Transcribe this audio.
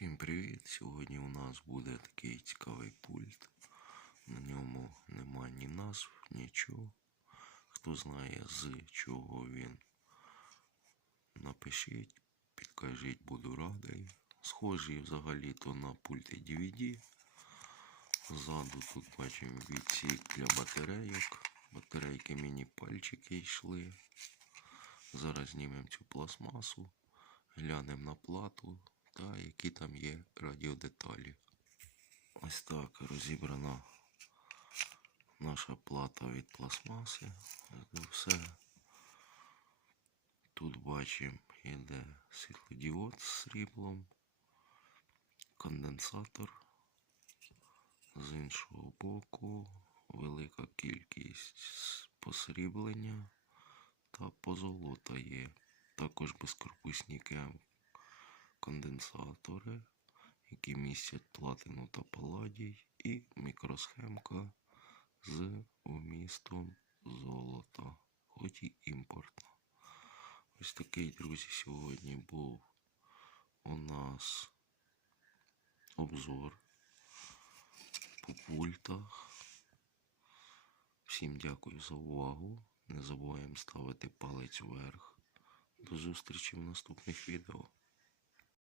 Всім привіт! Сьогодні у нас буде такий цікавий пульт. На ньому нема ні назв, нічого. Хто знає з чого він. Напишіть, підкажіть, буду радий. Схожий взагалі-то на пульти DVD. Ззаду тут бачимо відсік для батарейок. Батарейки міні-пальчики йшли. Зараз знімемо цю пластмасу, глянемо на плату та які там є радіодеталі. Ось так розібрана наша плата від пластмаси. Все. Тут бачимо, йде світлодіод з сріблом, конденсатор. З іншого боку велика кількість посріблення та позолота є. Також безкорпусні конденсатори, які містять платину та паладій, і мікросхемка з вмістом золота, хоч і імпортна. Ось такий, друзі, сьогодні був у нас обзор по пультах. Всім дякую за увагу. Не забуваємо ставити палець вверх. До зустрічі в наступних відео.